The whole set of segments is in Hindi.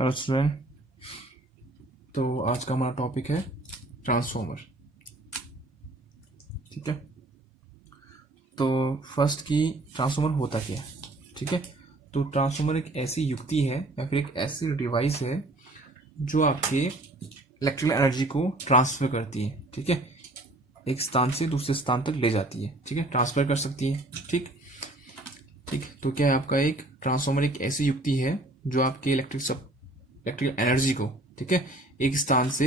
Hello student. तो आज का हमारा टॉपिक है ट्रांसफॉर्मर। ठीक है, तो फर्स्ट की ट्रांसफॉर्मर होता क्या है। ठीक है, तो ट्रांसफॉर्मर एक ऐसी युक्ति है या फिर एक ऐसी डिवाइस है जो आपके इलेक्ट्रिकल एनर्जी को ट्रांसफर करती है। ठीक है, एक स्थान से दूसरे स्थान तक ले जाती है। ठीक है, ट्रांसफर कर सकती है। ठीक ठीक, तो क्या है आपका एक ट्रांसफॉर्मर एक ऐसी युक्ति है जो आपके इलेक्ट्रिकल एनर्जी को, ठीक है, एक स्थान से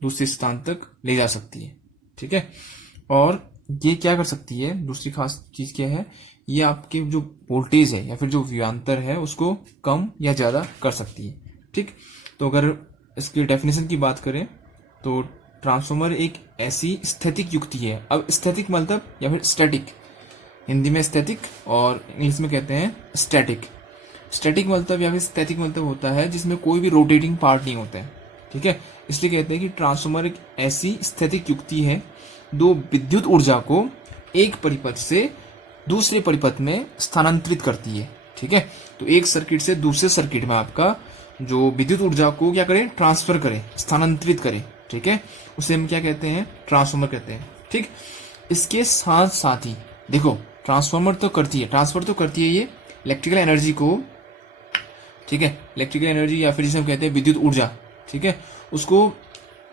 दूसरे स्थान तक ले जा सकती है। ठीक है, और ये क्या कर सकती है, दूसरी खास चीज क्या है, ये आपके जो वोल्टेज है या फिर जो विभवांतर है उसको कम या ज्यादा कर सकती है। ठीक, तो अगर इसकी डेफिनेशन की बात करें तो ट्रांसफॉर्मर एक ऐसी स्थैतिक युक्ति है। अब स्थैतिक मतलब या फिर स्टैटिक, हिंदी में स्थैतिक और इंग्लिश में कहते हैं स्टैटिक। स्टैटिक मतलब या फिर स्थैतिक मतलब होता है जिसमें कोई भी रोटेटिंग पार्ट नहीं होता है। ठीक है, इसलिए कहते हैं कि ट्रांसफॉर्मर एक ऐसी स्थैतिक युक्ति है जो विद्युत ऊर्जा को एक परिपथ से दूसरे परिपथ में स्थानांतरित करती है। ठीक है, तो एक सर्किट से दूसरे सर्किट में आपका जो विद्युत ऊर्जा को क्या करे, ट्रांसफर करे, स्थानांतरित करे। ठीक है, उसे हम क्या कहते हैं, ट्रांसफॉर्मर कहते हैं। ठीक, इसके साथ साथ ही देखो ट्रांसफॉर्मर तो करती है, ट्रांसफर तो करती है ये इलेक्ट्रिकल एनर्जी को। ठीक है, इलेक्ट्रिकल एनर्जी या फिर जिसे हम कहते हैं विद्युत ऊर्जा, ठीक है, उसको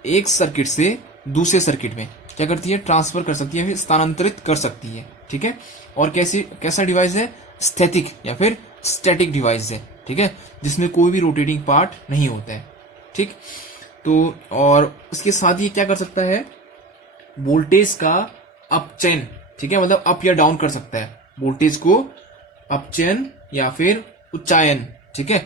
एक सर्किट से दूसरे सर्किट में क्या करती है, ट्रांसफर कर सकती है, फिर स्थानांतरित कर सकती है। ठीक है, और कैसा डिवाइस है, स्थैतिक या फिर स्टैटिक डिवाइस है। ठीक है, जिसमें कोई भी रोटेटिंग पार्ट नहीं होता है। ठीक, तो और उसके साथ ये क्या कर सकता है, वोल्टेज का अपचयन, ठीक है, मतलब अप या डाउन कर सकता है, वोल्टेज को अपचयन या फिर उच्चायन। ठीक है,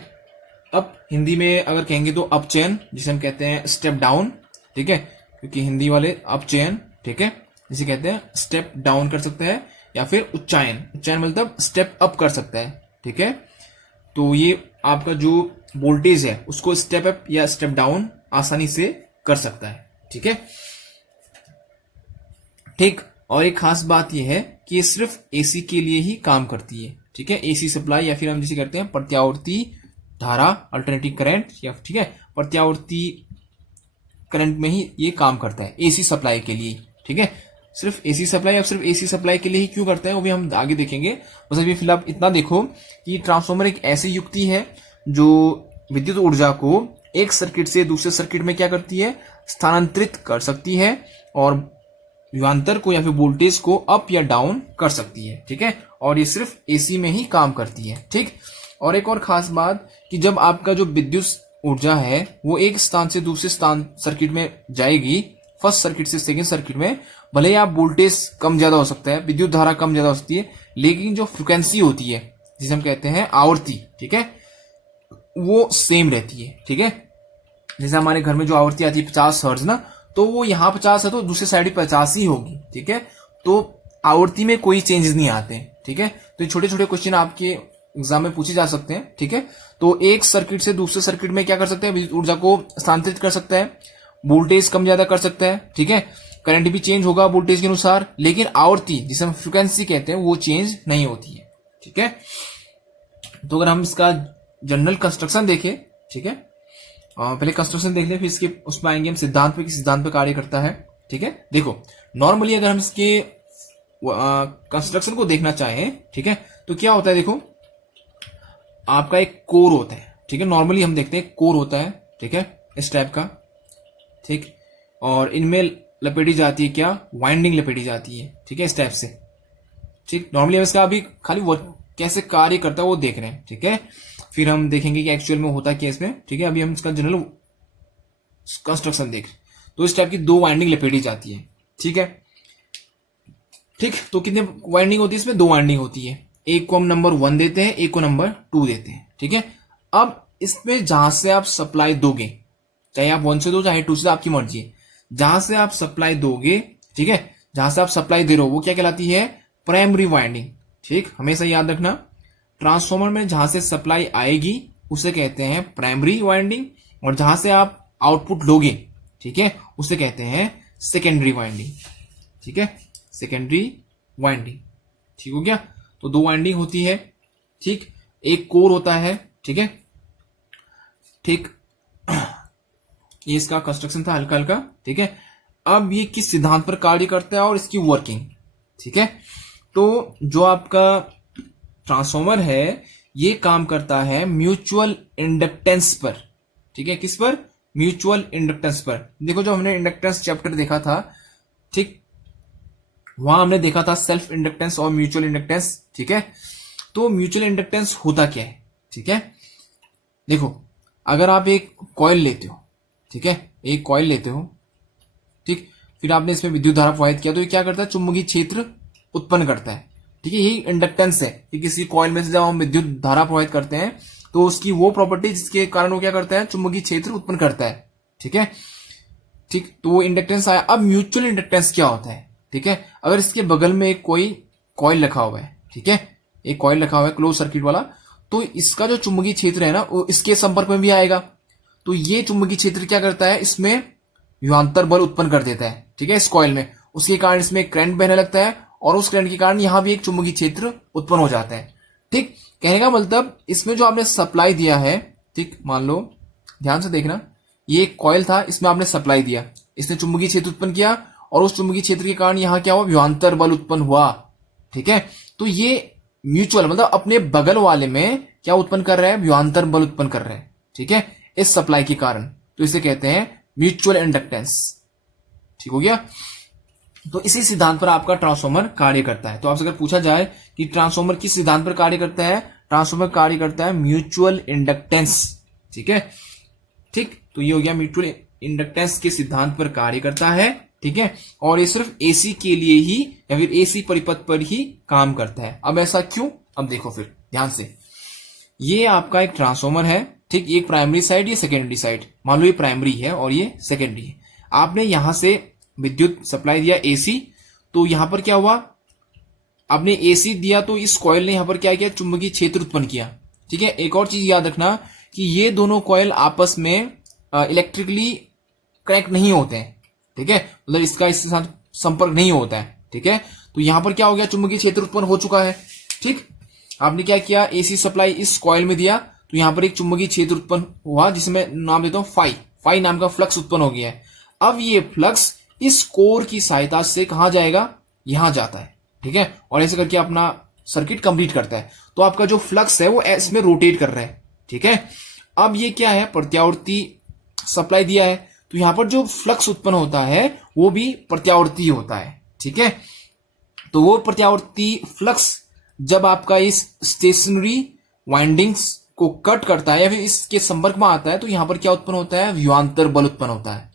अब हिंदी में अगर कहेंगे तो अपचयन, जिसे हम कहते हैं स्टेप डाउन। ठीक है, क्योंकि हिंदी वाले अपचयन, ठीक है, जिसे कहते हैं स्टेप डाउन कर सकता है, या फिर उच्चायन, उच्चायन मतलब स्टेप अप कर सकता है। ठीक है, तो ये आपका जो वोल्टेज है उसको स्टेप अप या स्टेप डाउन आसानी से कर सकता है। ठीक है, ठीक, और एक खास बात यह है कि ये सिर्फ एसी के लिए ही काम करती है। ठीक है, एसी सप्लाई या फिर हम जिसे कहते हैं प्रत्यावर्ती धारा, अल्टरनेटिव करंट, या ठीक है प्रत्यावर्ती करंट में ही ये काम करता है, एसी सप्लाई के लिए। ठीक है, सिर्फ एसी सप्लाई, अब सिर्फ एसी सप्लाई के लिए ही क्यों करता है वो भी हम आगे देखेंगे। बस अभी फिलहाल इतना देखो कि ट्रांसफॉर्मर एक ऐसी युक्ति है जो विद्युत ऊर्जा को एक सर्किट से दूसरे सर्किट में क्या करती है, स्थानांतरित कर सकती है, और विभवांतर को या फिर वोल्टेज को अप या डाउन कर सकती है। ठीक है, और ये सिर्फ एसी में ही काम करती है। ठीक, और एक और खास बात कि जब आपका जो विद्युत ऊर्जा है वो एक स्थान से दूसरे स्थान सर्किट में जाएगी, फर्स्ट सर्किट से सेकंड सर्किट में, भले ही आप वोल्टेज कम ज्यादा हो सकता है, विद्युत धारा कम ज्यादा हो सकती है, लेकिन जो फ्रिक्वेंसी होती है जिसे हम कहते हैं आवृत्ति, ठीक है, वो सेम रहती है। ठीक है, जैसे हमारे घर में जो आवृत्ति आती है 50 हर्ट्ज ना, तो वो यहाँ 50 है तो दूसरी साइड 50 ही होगी। ठीक है, तो आवृत्ति में कोई चेंजेस नहीं आते हैं। ठीक है, तो छोटे छोटे क्वेश्चन आपके एग्जाम में पूछे जा सकते हैं। ठीक है, तो एक सर्किट से दूसरे सर्किट में क्या कर सकते हैं, विद्युत ऊर्जा को स्थानांतरित कर सकता है, वोल्टेज कम ज्यादा कर सकता है। ठीक है, करंट भी चेंज होगा वोल्टेज के अनुसार, लेकिन आवृत्ति जिसे हम फ्रिक्वेंसी कहते हैं वो चेंज नहीं होती है। ठीक है, तो अगर हम इसका जनरल कंस्ट्रक्शन देखें, ठीक है, पहले कंस्ट्रक्शन देख ले, फिर इसके उसमें आएंगे हम सिद्धांत पे कि सिद्धांत पे कार्य करता है। ठीक है, देखो नॉर्मली अगर हम इसके कंस्ट्रक्शन को देखना चाहें, ठीक है, तो क्या होता है, देखो आपका एक कोर होता है। ठीक है, नॉर्मली हम देखते हैं कोर होता है, ठीक है, इस टाइप का। ठीक, और इनमें लपेटी जाती है क्या, वाइंडिंग लपेटी जाती है। ठीक है, इस टाइप से। ठीक, नॉर्मली हम इसका अभी खाली वो कैसे कार्य करता है वो देख रहे हैं। ठीक है, फिर हम देखेंगे कि एक्चुअल में होता क्या इसमें। ठीक है, अभी हम इसका जनरल कंस्ट्रक्शन देख, तो इस टाइप की 2 वाइंडिंग लपेटी जाती है। ठीक है, ठीक, तो कितने वाइंडिंग होती है इसमें, 2 वाइंडिंग होती है, एक को हम नंबर 1 देते हैं, एक को नंबर 2 देते हैं। ठीक है, अब इसमें जहां से आप सप्लाई दोगे, चाहे आप 1 से दो चाहे 2 से, आपकी मर्जी है, जहां से आप सप्लाई दोगे, ठीक है, जहां से आप सप्लाई दे रहे हो वो क्या कहलाती है, प्राइमरी वाइंडिंग। ठीक, हमेशा याद रखना, ट्रांसफॉर्मर में जहां से सप्लाई आएगी उसे कहते हैं प्राइमरी वाइंडिंग, और जहां से आप आउटपुट लोगे, ठीक है, उसे कहते हैं सेकेंडरी वाइंडिंग। ठीक है, सेकेंडरी वाइंडिंग। ठीक हो गया, तो 2 वाइंडिंग होती है। ठीक, एक कोर होता है, ठीक है, ठीक। ये इसका कंस्ट्रक्शन था हल्का हल्का, ठीक है। अब ये किस सिद्धांत पर कार्य करता है और इसकी वर्किंग, ठीक है। तो जो आपका ट्रांसफॉर्मर है ये काम करता है म्यूचुअल इंडक्टेंस पर, ठीक है। किस पर? म्यूचुअल इंडक्टेंस पर। देखो जो हमने इंडक्टेंस चैप्टर देखा था, ठीक, वहां हमने देखा था सेल्फ इंडक्टेंस और म्यूचुअल इंडक्टेंस, ठीक है। तो म्यूचुअल इंडक्टेंस होता क्या है, ठीक है। देखो अगर आप एक कॉइल लेते हो, ठीक है, एक कॉइल लेते हो, ठीक, फिर आपने इसमें विद्युत धारा प्रवाहित किया तो ये क्या करता है? चुंबकीय क्षेत्र उत्पन्न करता है, ठीक है। यही इंडक्टेंस है कि किसी कॉइल में से जब हम विद्युत धारा प्रवाहित करते हैं तो उसकी वो प्रॉपर्टी जिसके कारण वो क्या करता है? चुंबकीय क्षेत्र उत्पन्न करता है, ठीक है, ठीक। तो वो इंडक्टेंस आया। अब म्यूचुअल इंडक्टेंस क्या होता है, ठीक है। अगर इसके बगल में एक कोई कॉइल रखा हुआ है, ठीक है, एक कॉइल रखा हुआ है क्लोज सर्किट वाला, तो इसका जो चुंबकीय क्षेत्र है ना वो इसके संपर्क में भी आएगा। तो ये चुंबकीय क्षेत्र क्या करता है? इसमें विभवांतर बल उत्पन्न कर देता है, ठीक है, इस कॉइल में। उसके कारण इसमें करंट बहने लगता है और उस करंट के कारण यहां भी एक चुंबकीय क्षेत्र उत्पन्न हो जाता है, ठीक। कहने का मतलब इसमें जो आपने सप्लाई दिया है, ठीक, मान लो ध्यान से देखना, ये एक कॉइल था, इसमें आपने सप्लाई दिया, इसने चुंबकीय क्षेत्र उत्पन्न किया और उस चुंबकीय क्षेत्र के कारण यहां क्या हुआ? विभवांतर बल उत्पन्न हुआ, ठीक है। तो ये म्यूचुअल मतलब अपने बगल वाले में क्या उत्पन्न कर रहा है? विभवांतर बल उत्पन्न कर रहा है, ठीक है, इस सप्लाई के कारण। तो इसे कहते हैं म्यूचुअल इंडक्टेंस, ठीक हो गया। तो इसी सिद्धांत पर आपका ट्रांसफॉर्मर कार्य करता है। तो आपसे अगर पूछा जाए कि ट्रांसफॉर्मर किस सिद्धांत पर कार्य करता है, ट्रांसफॉर्मर कार्य करता है म्यूचुअल इंडक्टेंस, ठीक है, ठीक। तो ये हो गया म्यूचुअल इंडक्टेंस के सिद्धांत पर कार्य करता है, ठीक है। और ये सिर्फ एसी के लिए ही या फिर एसी परिपथ पर ही काम करता है। अब ऐसा क्यों? अब देखो फिर ध्यान से, ये आपका एक ट्रांसफॉर्मर है, ठीक, एक प्राइमरी साइड, ये सेकेंडरी साइड। मान लो ये प्राइमरी है और ये सेकेंडरी है। आपने यहां से विद्युत सप्लाई दिया एसी, तो यहां पर क्या हुआ? आपने एसी दिया तो इस कॉइल ने यहां पर क्या किया? चुंबकीय क्षेत्र उत्पन्न किया, ठीक है। एक और चीज याद रखना कि ये दोनों कॉइल आपस में इलेक्ट्रिकली कनेक्ट नहीं होते हैं, ठीक है, मतलब इसका इसके साथ संपर्क नहीं होता है, ठीक है। तो यहां पर क्या हो गया? चुंबकीय क्षेत्र उत्पन्न हो चुका है, ठीक। आपने क्या किया? एसी सप्लाई इस कॉइल में दिया तो यहां पर एक चुंबकीय क्षेत्र उत्पन्न हुआ जिसमें नाम देता हूं फाई, फाई नाम का फ्लक्स उत्पन्न हो गया है। अब ये फ्लक्स इस कोर की सहायता से कहां जाएगा? यहां जाता है, ठीक है, और ऐसे करके अपना सर्किट कंप्लीट करता है। तो आपका जो फ्लक्स है वो इसमें रोटेट कर रहा है, ठीक है। अब ये क्या है? प्रत्यावर्ती सप्लाई दिया है, तो यहां पर जो फ्लक्स उत्पन्न होता है वो भी प्रत्यावर्ती होता है, ठीक है। तो वो प्रत्यावर्ती फ्लक्स जब आपका इस स्टेशनरी वाइंडिंग्स को कट करता है या फिर इसके संपर्क में आता है तो यहां पर क्या उत्पन्न होता है? विभवांतर बल उत्पन्न होता है,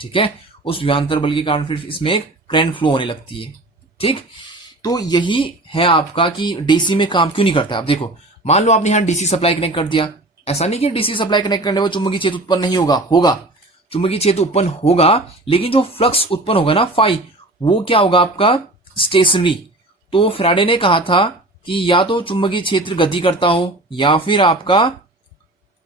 ठीक है। उस विभवांतर बल के कारण फिर इसमें एक करंट फ्लो होने लगती है, ठीक। तो यही है आपका कि डीसी में काम क्यों नहीं करता। अब देखो मान लो आपने यहां डीसी सप्लाई कनेक्ट कर दिया, ऐसा नहीं कि डीसी सप्लाई कनेक्ट करने पर चुंबकीय क्षेत्र उत्पन्न नहीं होगा, होगा, चुंबकीय क्षेत्र उत्पन्न होगा, लेकिन जो फ्लक्स उत्पन्न होगा ना फाई, वो क्या होगा? आपका स्टेशनरी। तो फैराडे ने कहा था कि या तो चुंबकीय क्षेत्र गति करता हो या फिर आपका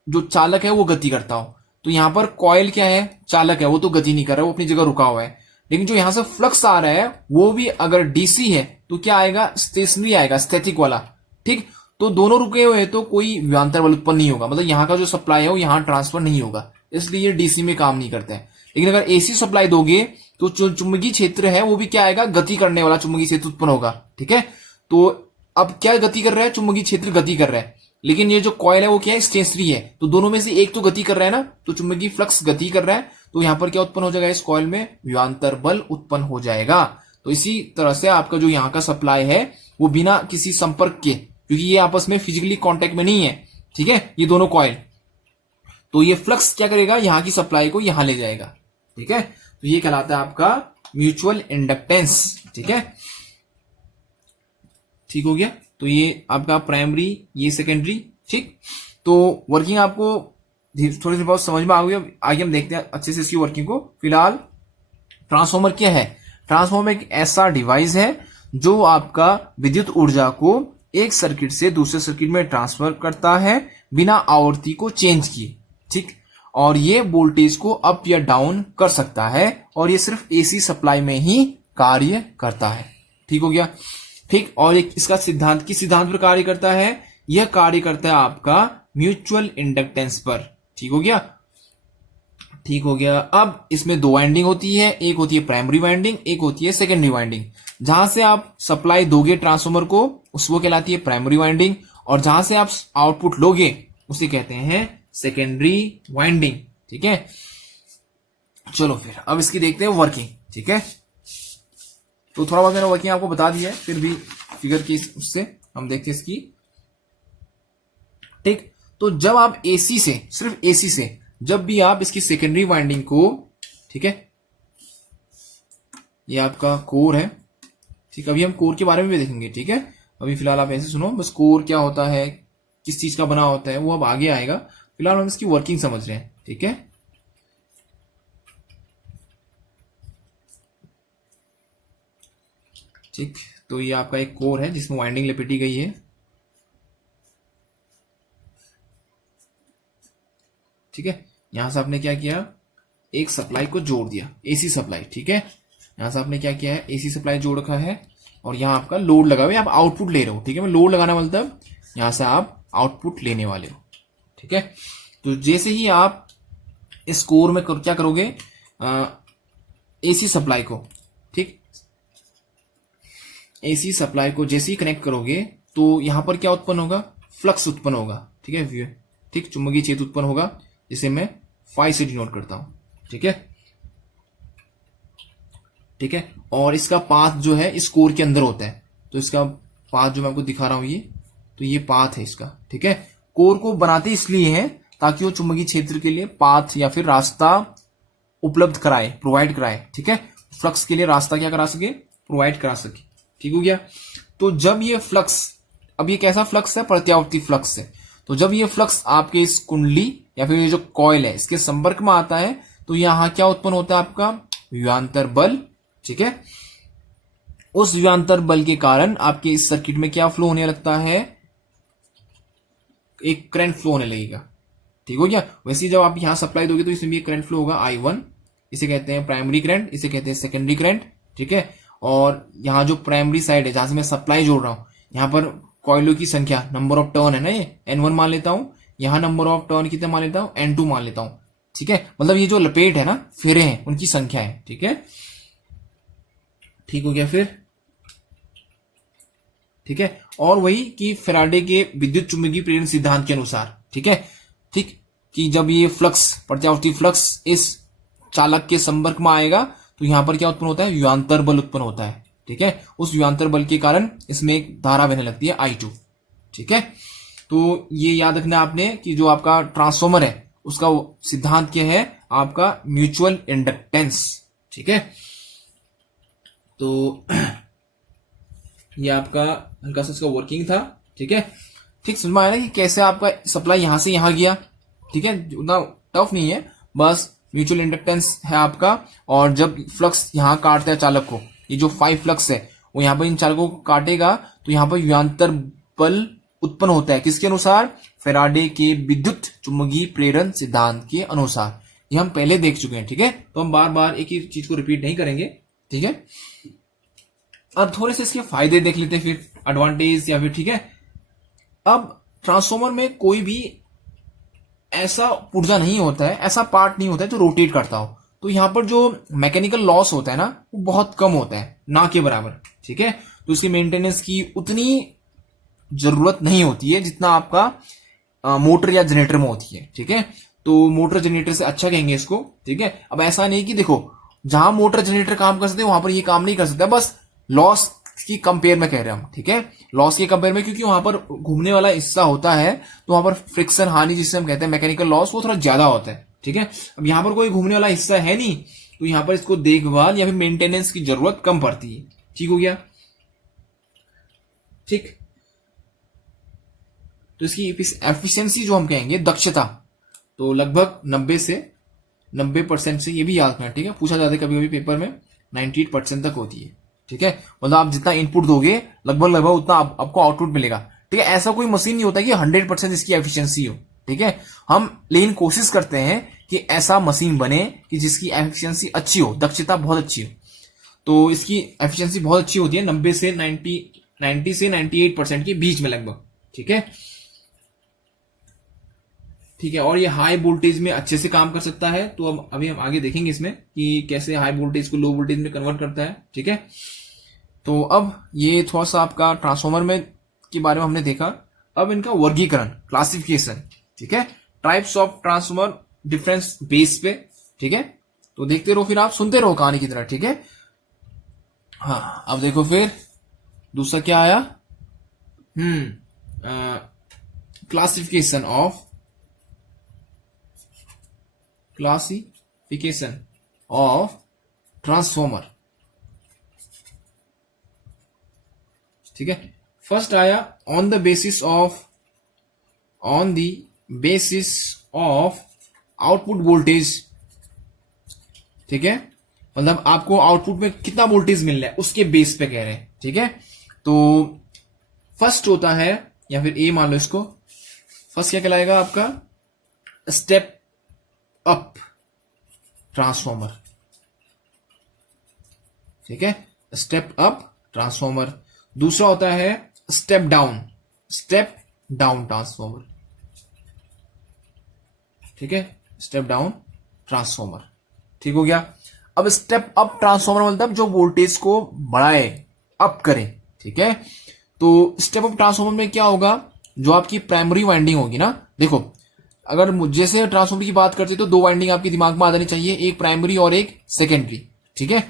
जो चालक है वो गति करता हो। तो यहां पर कॉइल क्या है? चालक है, वो तो गति नहीं कर रहा है, वो अपनी जगह रुका हुआ है। लेकिन जो यहां से फ्लक्स आ रहा है वो भी अगर डीसी है तो क्या आएगा? स्टेशनरी आएगा, स्थैतिक वाला, ठीक। तो दोनों रुके हुए हैं तो कोई विभवांतर बल उत्पन्न नहीं होगा, मतलब यहाँ का जो सप्लाई है वो यहां ट्रांसफर नहीं होगा, इसलिए डीसी में काम नहीं करता है। लेकिन अगर एसी सप्लाई दोगे तो जो चुंबकीय क्षेत्र है वो भी क्या आएगा? गति करने वाला चुंबकीय क्षेत्र उत्पन्न होगा, ठीक है। तो अब क्या गति कर रहा है? चुंबकीय क्षेत्र गति कर रहा है, लेकिन ये जो कॉइल है वो क्या है? स्टेशनरी है। तो दोनों में से एक तो गति कर रहा है ना, तो चुंबकीय फ्लक्स गति कर रहा है, तो यहां पर क्या उत्पन्न हो जाएगा? इस कॉइल में विभवांतर बल उत्पन्न हो जाएगा। तो इसी तरह से आपका जो यहाँ का सप्लाई है वो बिना किसी संपर्क के, क्योंकि ये आपस में फिजिकली कांटेक्ट में नहीं है, ठीक है, ये दोनों कॉइल, तो ये फ्लक्स क्या करेगा? यहाँ की सप्लाई को यहां ले जाएगा, ठीक है। तो ये कहलाता है आपका म्यूचुअल इंडक्टेंस, ठीक है, ठीक हो गया। तो ये आपका प्राइमरी, ये सेकेंडरी, ठीक। तो वर्किंग आपको थोड़ी सी बहुत समझ में आ गई। आगे हम देखते हैं अच्छे से इसकी वर्किंग को। फिलहाल ट्रांसफॉर्मर क्या है? ट्रांसफॉर्मर एक ऐसा डिवाइस है जो आपका विद्युत ऊर्जा को एक सर्किट से दूसरे सर्किट में ट्रांसफर करता है बिना आवृत्ति को चेंज किए, ठीक। और ये वोल्टेज को अप या डाउन कर सकता है और ये सिर्फ एसी सप्लाई में ही कार्य करता है, ठीक हो गया, ठीक। और एक इसका सिद्धांत किस सिद्धांत पर कार्य करता है? यह कार्य करता है आपका म्यूचुअल इंडक्टेंस पर, ठीक हो गया, ठीक हो गया। अब इसमें दो वाइंडिंग होती है, एक होती है प्राइमरी वाइंडिंग, एक होती है सेकेंडरी वाइंडिंग। जहां से आप सप्लाई दोगे ट्रांसफॉर्मर को उसको कहलाती है प्राइमरी वाइंडिंग, और जहां से आप आउटपुट लोगे उसे कहते हैं सेकेंडरी वाइंडिंग। ठीक है, चलो फिर अब इसकी देखते हैं वर्किंग। ठीक है, तो थोड़ा बहुत मैंने वर्किंग आपको बता दिया है, फिर भी फिगर की उससे हम देखते हैं इसकी। ठीक, तो जब आप एसी से, सिर्फ एसी से जब भी आप इसकी सेकेंडरी वाइंडिंग को, ठीक है, ये आपका कोर है। ठीक, अभी हम कोर के बारे में भी देखेंगे। ठीक है, अभी फिलहाल आप ऐसे सुनो, बस कोर क्या होता है, किस चीज का बना होता है, वो अब आगे आएगा। फिलहाल हम इसकी वर्किंग समझ रहे हैं। ठीक है, ठीक, तो ये आपका एक कोर है जिसमें वाइंडिंग लपेटी गई है। ठीक है, यहां से आपने क्या किया, एक सप्लाई को जोड़ दिया, एसी सप्लाई। ठीक है, यहां से आपने क्या किया है, एसी सप्लाई जोड़ रखा है, और यहां आपका लोड लगा हुआ है, आप आउटपुट ले रहे हो। ठीक है, मैं लोड लगाना मतलब यहां से आप आउटपुट लेने वाले हो। ठीक है, तो जैसे ही आप इस कोर में क्या करोगे, एसी सप्लाई को, ठीक, एसी सप्लाई को जैसे ही कनेक्ट करोगे तो यहां पर क्या उत्पन्न होगा, फ्लक्स उत्पन्न होगा। ठीक है, ठीक, चुंबकीय क्षेत्र उत्पन्न होगा, जिसे मैं फाई से डिनोट करता हूं। ठीक है, ठीक है, और इसका पाथ जो है इस कोर के अंदर होता है, तो इसका पाथ जो मैं आपको दिखा रहा हूं ये, तो ये पाथ है इसका। ठीक है, कोर को बनाते इसलिए है ताकि वो चुंबकीय क्षेत्र के लिए पाथ या फिर रास्ता उपलब्ध कराए, प्रोवाइड कराए। ठीक है, फ्लक्स के लिए रास्ता क्या करा सके, प्रोवाइड करा सके। ठीक हो गया, तो जब ये फ्लक्स, अब ये कैसा फ्लक्स है, प्रत्यावर्ती फ्लक्स है, तो जब ये फ्लक्स आपके इस कुंडली या फिर ये जो कॉइल है इसके संपर्क में आता है तो यहां क्या उत्पन्न होता है, आपका विभवांतर बल। ठीक है, उस विभवांतर बल के कारण आपके इस सर्किट में क्या फ्लो होने लगता है, एक करंट फ्लो होने लगेगा। ठीक हो गया, वैसे जब आप यहां सप्लाई दोगे तो इसमें भी एक करंट फ्लो होगा, I1, इसे कहते हैं प्राइमरी करंट, इसे कहते हैं सेकेंडरी करंट। ठीक है, और यहां जो प्राइमरी साइड है जहां से मैं सप्लाई जोड़ रहा हूं, यहां पर कॉइलों की संख्या, नंबर ऑफ टर्न है ना, ये N1 मान लेता हूं, यहां नंबर ऑफ टर्न कितने मान लेता हूं, N2 मान लेता हूं। ठीक है, मतलब ये जो लपेट है ना, फेरे हैं, उनकी संख्या है। ठीक है, ठीक हो गया फिर। ठीक है, और वही कि फैराडे के विद्युत चुंबकीय प्रेरण सिद्धांत के अनुसार, ठीक है, ठीक, कि जब ये फ्लक्स, प्रत्यावर्ती फ्लक्स इस चालक के संपर्क में आएगा तो यहां पर क्या उत्पन्न होता है, विभवांतर बल उत्पन्न होता है। ठीक है, उस विभवांतर बल के कारण इसमें एक धारा बहने लगती है, I2। ठीक है, तो ये याद रखना आपने कि जो आपका ट्रांसफॉर्मर है उसका सिद्धांत क्या है, आपका म्यूचुअल इंडक्टेंस। ठीक है, तो ये आपका हल्का सा इसका वर्किंग था। ठीक है, ठीक, समझ में आया ना कि कैसे आपका सप्लाई यहां से यहां गया। ठीक है, उतना टफ नहीं है, बस म्यूचुअल इंडक्टेंस है आपका, और जब फ्लक्स यहां काटता है चालक को, ये जो 5 फ्लक्स है वो यहां पर इन चालकों को काटेगा तो यहां पर विभवांतर बल उत्पन्न होता है, किसके अनुसार, फैराडे के विद्युत चुंबकीय प्रेरण सिद्धांत के अनुसार। ये हम पहले देख चुके हैं। ठीक है, तो हम बार बार एक ही चीज को रिपीट नहीं करेंगे। ठीक है, अब थोड़े से इसके फायदे देख लेते हैं, फिर एडवांटेज या फिर। ठीक है, अब ट्रांसफॉर्मर में कोई भी ऐसा पुर्जा नहीं होता है, ऐसा पार्ट नहीं होता है जो रोटेट करता हो, तो यहां पर जो मैकेनिकल लॉस होता है ना वो बहुत कम होता है, ना के बराबर। ठीक है, तो इसकी मेंटेनेंस की उतनी जरूरत नहीं होती है जितना आपका मोटर या जनरेटर में होती है। ठीक है, तो मोटर जनरेटर से अच्छा कहेंगे इसको। ठीक है, अब ऐसा नहीं कि देखो जहां मोटर जनरेटर काम कर सकते हैं वहां पर ये काम नहीं कर सकता, बस लॉस की कंपेयर में कह रहे हैं हम। ठीक है, लॉस के कंपेयर में, क्योंकि वहां पर घूमने वाला हिस्सा होता है तो वहां पर फ्रिक्शन हानि जिसे हम कहते हैं मैकेनिकल लॉस, वो थोड़ा ज्यादा होता है। ठीक है, अब यहां पर कोई घूमने वाला हिस्सा है नहीं तो यहां पर इसको देखभाल या फिर मेंटेनेंस की जरूरत कम पड़ती है। ठीक हो गया, ठीक, तो इसकी एफिशिएंसी जो हम कहेंगे, दक्षता, तो लगभग 90% से, ये भी याद रखना। ठीक है, पूछा जाता है कभी कभी पेपर में, 98% तक होती है। ठीक है, मतलब आप जितना इनपुट दोगे लगभग उतना आपको आउटपुट मिलेगा। ठीक है, ऐसा कोई मशीन नहीं होता कि 100% इसकी एफिशिएंसी हो। ठीक है, हम लेकिन कोशिश करते हैं कि ऐसा मशीन बने कि जिसकी एफिशिएंसी अच्छी हो, दक्षता बहुत अच्छी हो। तो इसकी एफिशिएंसी बहुत अच्छी होती है, 90 से 98% के बीच में लगभग। ठीक है, ठीक है, और ये हाई वोल्टेज में अच्छे से काम कर सकता है। तो अब अभी हम आगे देखेंगे इसमें कि कैसे हाई वोल्टेज को लो वोल्टेज में कन्वर्ट करता है। ठीक है, तो अब ये थोड़ा सा आपका ट्रांसफॉर्मर में के बारे में हमने देखा। अब इनका वर्गीकरण, क्लासिफिकेशन, ठीक है, types of transformer difference base पे। ठीक है, तो देखते रहो, फिर आप सुनते रहो कहानी की तरह। ठीक है, हाँ, अब देखो फिर दूसरा क्या आया। Classification of transformer. ठीक है, फर्स्ट आया on the basis of output voltage. ठीक है, मतलब आपको आउटपुट में कितना वोल्टेज मिल रहा है उसके बेस पे कह रहे हैं। ठीक है, तो फर्स्ट होता है, या फिर ए मान लो इसको, फर्स्ट क्या कहलाएगा आपका, स्टेप अप ट्रांसफॉर्मर। ठीक है, स्टेप अप ट्रांसफॉर्मर। दूसरा होता है स्टेप डाउन ट्रांसफॉर्मर। ठीक है, स्टेप डाउन ट्रांसफॉर्मर। ठीक हो गया। अब स्टेप अप ट्रांसफॉर्मर मतलब जो वोल्टेज को बढ़ाए, अप करे। ठीक है, तो स्टेप अप ट्रांसफॉर्मर में क्या होगा, जो आपकी प्राइमरी वाइंडिंग होगी ना, देखो अगर जैसे ट्रांसफॉर्मर की बात करते तो दो वाइंडिंग आपके दिमाग में आ जानी चाहिए, एक प्राइमरी और एक सेकेंडरी। ठीक है,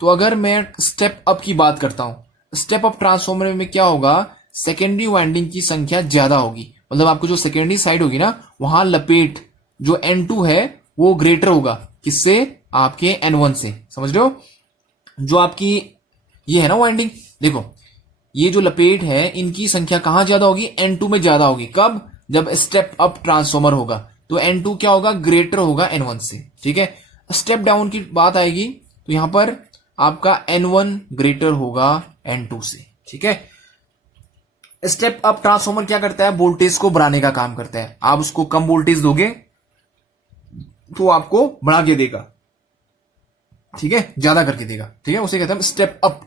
तो अगर मैं स्टेप अप की बात करता हूं, स्टेप अप ट्रांसफॉर्मर में क्या होगा, सेकेंडरी वाइंडिंग की संख्या ज्यादा होगी। मतलब आपको जो सेकेंडरी साइड होगी ना, वहां लपेट जो N2 है वो ग्रेटर होगा, किससे, आपके N1 से। समझ रहे हो, जो आपकी ये है ना वाइंडिंग, देखो ये जो लपेट है इनकी संख्या कहां ज्यादा होगी, N2 में ज्यादा होगी। कब, जब स्टेप अप ट्रांसफॉर्मर होगा तो N2 क्या होगा, ग्रेटर होगा N1 से। ठीक है, स्टेप डाउन की बात आएगी तो यहां पर आपका N1 ग्रेटर होगा N2 से। ठीक है, स्टेप अप ट्रांसफॉर्मर क्या करता है, वोल्टेज को बढ़ाने का काम करता है। आप उसको कम वोल्टेज दोगे तो आपको बढ़ा के देगा। ठीक है, ज्यादा करके देगा। ठीक है, उसे कहते हैं स्टेप अप,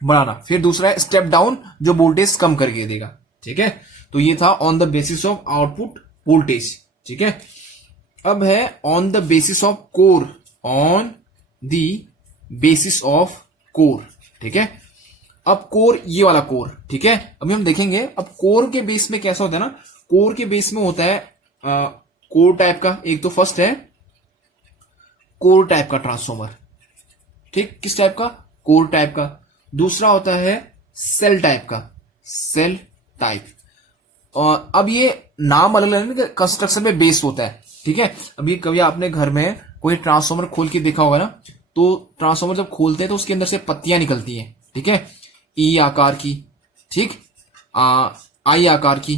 बढ़ाना। फिर दूसरा है स्टेप डाउन, जो वोल्टेज कम करके देगा। ठीक है, तो ये था on the basis of output voltage. ठीक है, अब है on the basis of core, ठीक है, अब कोर, ये वाला कोर। ठीक है, अभी हम देखेंगे अब कोर के बेस में कैसा होता है ना, कोर के बेस में होता है कोर टाइप का। एक तो फर्स्ट है कोर टाइप का ट्रांसफॉर्मर। ठीक, किस टाइप का, कोर टाइप का। दूसरा होता है सेल टाइप का, सेल टाइप। और अब ये नाम अलग अलग कंस्ट्रक्शन में बेस होता है। ठीक है, अभी कभी आपने घर में कोई ट्रांसफॉर्मर खोल के देखा होगा ना, तो ट्रांसफॉर्मर जब खोलते हैं तो उसके अंदर से पत्तियां निकलती हैं। ठीक है, ई आकार की, ठीक, आई आकार की,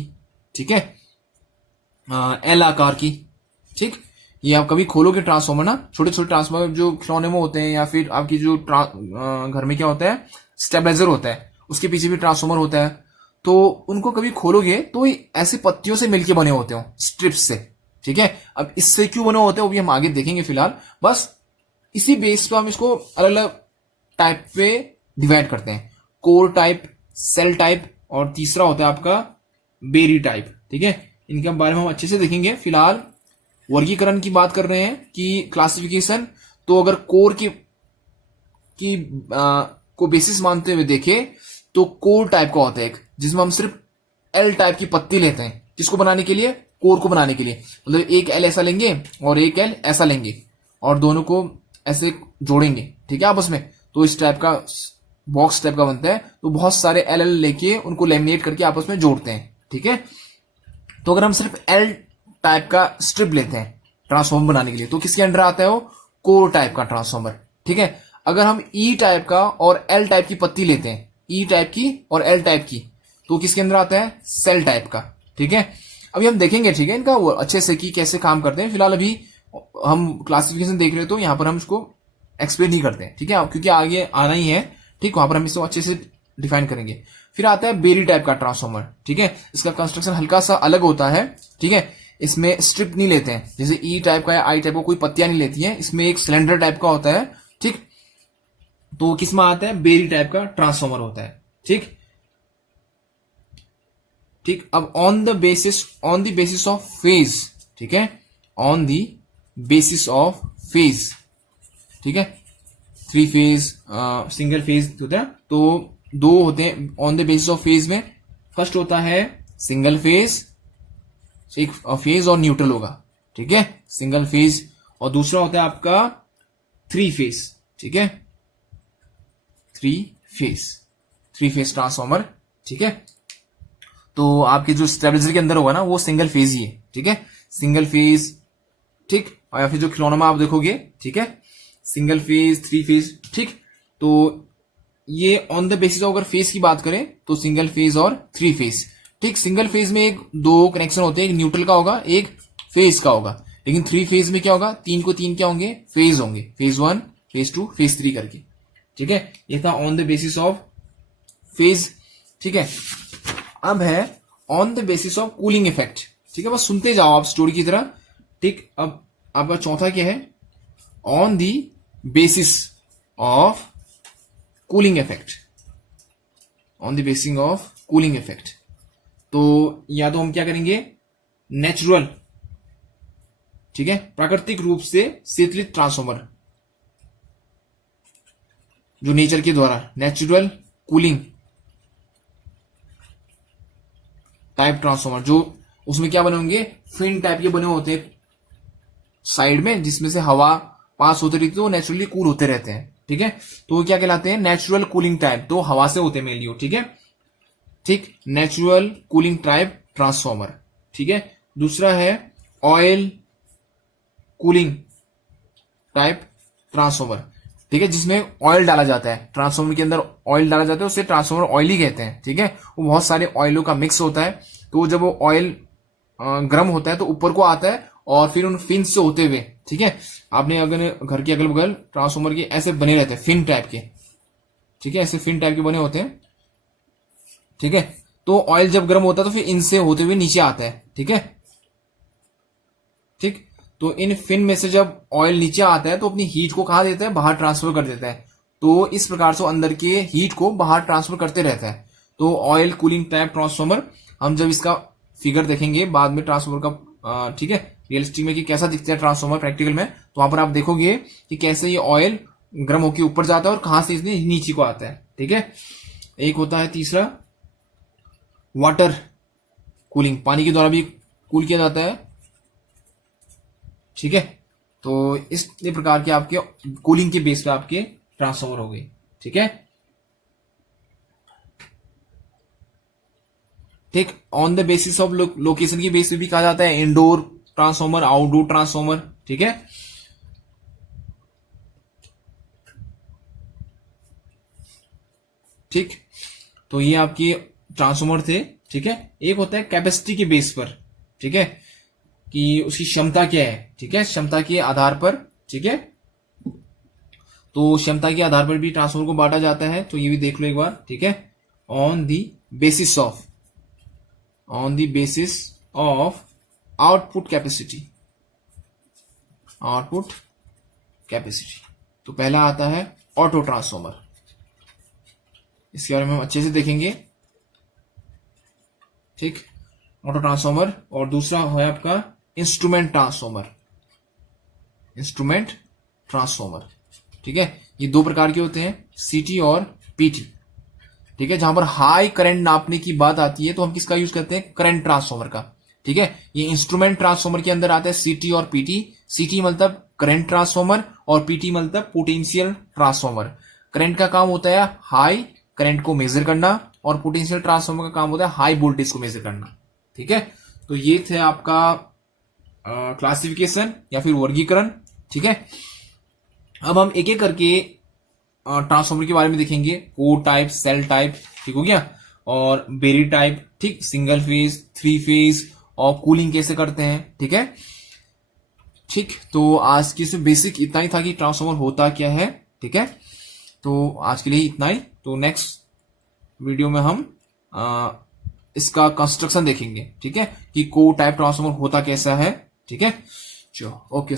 ठीक है, एल आकार की। ठीक, ये आप कभी खोलोगे ट्रांसफॉर्मर ना, छोटे छोटे ट्रांसफॉर्मर जो खिलौने में होते हैं, या फिर आपकी जो घर में क्या होता है, स्टेबलाइजर होता है, उसके पीछे भी ट्रांसफॉर्मर होता है। तो उनको कभी खोलोगे तो ऐसे पत्तियों से मिलके बने होते हो, स्ट्रिप्स से। ठीक है, अब इससे क्यों बने होते हैं वो भी हम आगे देखेंगे। फिलहाल बस इसी बेस पे हम इसको अलग अलग टाइप पे डिवाइड करते हैं, कोर टाइप, सेल टाइप, और तीसरा होता है आपका बेरी टाइप। ठीक है, इनके बारे में हम अच्छे से देखेंगे। फिलहाल वर्गीकरण की बात कर रहे हैं कि क्लासिफिकेशन, तो अगर कोर को बेसिस मानते हुए देखें तो कोर टाइप का होता है एक, जिसमें हम सिर्फ एल टाइप की पत्ती लेते हैं, जिसको बनाने के लिए, कोर को बनाने के लिए। मतलब एक एल ऐसा लेंगे और एक एल ऐसा लेंगे और दोनों को ऐसे जोड़ेंगे। ठीक है, आपस में, तो इस टाइप का बॉक्स टाइप का बनता है। तो बहुत सारे एल एल लेके उनको लेमिनेट करके आपस में जोड़ते हैं। ठीक है, तो अगर हम सिर्फ एल टाइप का स्ट्रिप लेते हैं ट्रांसफॉर्मर बनाने के लिए, तो किसके अंडर आता है वो, कोर टाइप का ट्रांसफॉर्मर। ठीक है, अगर हम ई टाइप का और एल टाइप की पत्ती लेते हैं, ई टाइप की और एल टाइप की, तो किसके अंदर आता है, सेल टाइप का। ठीक है, अभी हम देखेंगे, ठीक है, इनका अच्छे से कि कैसे काम करते हैं। फिलहाल अभी हम क्लासिफिकेशन देख रहे हैं तो यहां पर हम इसको एक्सप्लेन नहीं करते हैं। ठीक है, क्योंकि आगे आना ही है। ठीक, वहां पर हम इसको अच्छे से डिफाइन करेंगे। फिर आता है बेरी टाइप का ट्रांसफॉर्मर। ठीक है, इसका कंस्ट्रक्शन हल्का सा अलग होता है। ठीक है, इसमें स्ट्रिप नहीं लेते हैं, जैसे ई टाइप का या आई टाइप का कोई पत्तियां नहीं लेती हैं। इसमें एक सिलेंडर टाइप का होता है। ठीक, तो किस में आता है, बेरी टाइप का ट्रांसफॉर्मर होता है। ठीक, ठीक, अब on the basis of phase, ठीक है, on the basis of phase, ठीक है, 3 फेज सिंगल फेज होता है, तो 2 होते हैं on the basis of phase में। फर्स्ट होता है सिंगल फेज, एक फेज और न्यूट्रल होगा, ठीक है, सिंगल फेज, और दूसरा होता है आपका 3 फेज, ठीक है, 3 फेज ट्रांसफॉर्मर, ठीक है। तो आपके जो स्टेबलाइजर के अंदर होगा ना वो सिंगल फेज ही है, ठीक है, सिंगल फेज, ठीक, और या फिर जो खिलौना में आप देखोगे, ठीक है, सिंगल फेज 3 फेज, ठीक। तो ये ऑन द बेसिस ऑफ अगर फेज की बात करें तो सिंगल फेज और 3 फेज, ठीक। सिंगल फेज में 2 कनेक्शन होते हैं, एक न्यूट्रल का होगा, एक फेज का होगा, लेकिन 3 फेज में क्या होगा, 3 को 3 क्या होंगे, फेज होंगे, फेज 1 फेज 2 फेज 3 करके, ठीक है। ये था on the basis of phase, ठीक है। अब है on the basis of cooling effect, ठीक है, बस सुनते जाओ आप स्टोरी की तरह, ठीक। अब आपका चौथा क्या है, on the basis of cooling effect, on the basis of cooling effect. तो या तो हम क्या करेंगे, नेचुरल, ठीक है, प्राकृतिक रूप से शीतलित ट्रांसफॉर्मर, जो नेचर के द्वारा नेचुरल कूलिंग टाइप ट्रांसफॉर्मर, जो उसमें क्या बने होंगे, फिन टाइप के बने होते हैं साइड में, जिसमें से हवा पास होती रहती है, तो नेचुरली कूल होते रहते हैं, ठीक है। तो वो क्या कहलाते हैं, नेचुरल कूलिंग टाइप, तो हवा से होते हैं मेनली, ठीक है, ठीक, नेचुरल कूलिंग टाइप ट्रांसफॉर्मर, ठीक है। दूसरा है ऑयल कूलिंग टाइप ट्रांसफॉर्मर, ठीक है, जिसमें ऑयल डाला जाता है, ट्रांसफॉर्मर के अंदर ऑयल डाला जाता है, उसे ट्रांसफॉर्मर ऑयल ही कहते हैं, ठीक है। वो बहुत सारे ऑयलों का मिक्स होता है, तो जब वो ऑयल गर्म होता है तो ऊपर को आता है और फिर उन फिन से होते हुए, ठीक है, आपने अगर घर के अगल बगल ट्रांसफॉर्मर के ऐसे बने रहते हैं फिन टाइप के, ठीक है, ऐसे फिन टाइप के बने होते हैं, ठीक है। तो ऑयल जब गर्म होता है तो फिर इनसे होते हुए नीचे आता है, ठीक है, ठीक। तो इन फिन में से जब ऑयल नीचे आता है तो अपनी हीट को कहा देता है, बाहर ट्रांसफर कर देता है, तो इस प्रकार से अंदर के हीट को बाहर ट्रांसफर करते रहता है। तो ऑयल कूलिंग टाइप ट्रांसफॉर्मर, हम जब इसका फिगर देखेंगे बाद में ट्रांसफॉर्मर का, ठीक है, रियलिस्टिक में कि कैसा दिखता है ट्रांसफॉर्मर प्रैक्टिकल में, तो वहां पर आप देखोगे कि कैसे ये ऑयल गर्म होकर ऊपर जाता है और कहां से इसने नीचे को आता है, ठीक है। एक होता है तीसरा वाटर कूलिंग, पानी के द्वारा भी कूल किया जाता है, ठीक है। तो इस प्रकार के आपके कूलिंग के बेस पे आपके ट्रांसफॉर्मर हो गए, ठीक है, ठीक। On the basis of location की बेस पे भी कहा जाता है, इंडोर ट्रांसफॉर्मर, आउटडोर ट्रांसफॉर्मर, ठीक है, ठीक। तो ये आपके ट्रांसफॉर्मर थे, ठीक है। एक होता है कैपेसिटी के बेस पर, ठीक है, कि उसकी क्षमता क्या है, ठीक है, क्षमता के आधार पर, ठीक है। तो क्षमता के आधार पर भी ट्रांसफॉर्मर को बांटा जाता है, तो ये भी देख लो एक बार, ठीक है। On the basis of output capacity, तो पहला आता है ऑटो ट्रांसफॉर्मर, इसके बारे में हम अच्छे से देखेंगे, ठीक, ऑटो ट्रांसफॉर्मर। और दूसरा है आपका इंस्ट्रूमेंट ट्रांसफॉर्मर, ठीक है। ये 2 प्रकार के होते हैं, सीटी और पीटी, ठीक है। जहां पर हाई करंट नापने की बात आती है तो हम किसका यूज करते हैं, करंट ट्रांसफॉर्मर का, ठीक है। ये इंस्ट्रूमेंट ट्रांसफॉर्मर के अंदर आता है सीटी और पीटी। सीटी मतलब करंट ट्रांसफॉर्मर और पीटी मतलब पोटेंशियल ट्रांसफॉर्मर। करंट का काम होता है हाई करंट को मेजर करना और पोटेंशियल ट्रांसफॉर्मर का काम होता है हाई वोल्टेज को मेजर करना, ठीक है। तो ये थे आपका क्लासिफिकेशन या फिर वर्गीकरण, ठीक है। अब हम एक एक करके ट्रांसफॉर्मर के बारे में देखेंगे, कोर टाइप, सेल टाइप, ठीक हो गया, और बेरी टाइप, ठीक, सिंगल फेज, 3 फेज, और कूलिंग कैसे करते हैं, ठीक है, ठीक। तो आज की सिर्फ बेसिक इतना ही था कि ट्रांसफॉर्मर होता क्या है, ठीक है। तो आज के लिए इतना ही। तो नेक्स्ट वीडियो में हम इसका कंस्ट्रक्शन देखेंगे, ठीक है, कि कोर टाइप ट्रांसफॉर्मर होता कैसा है, ठीक है। चलो, ओके।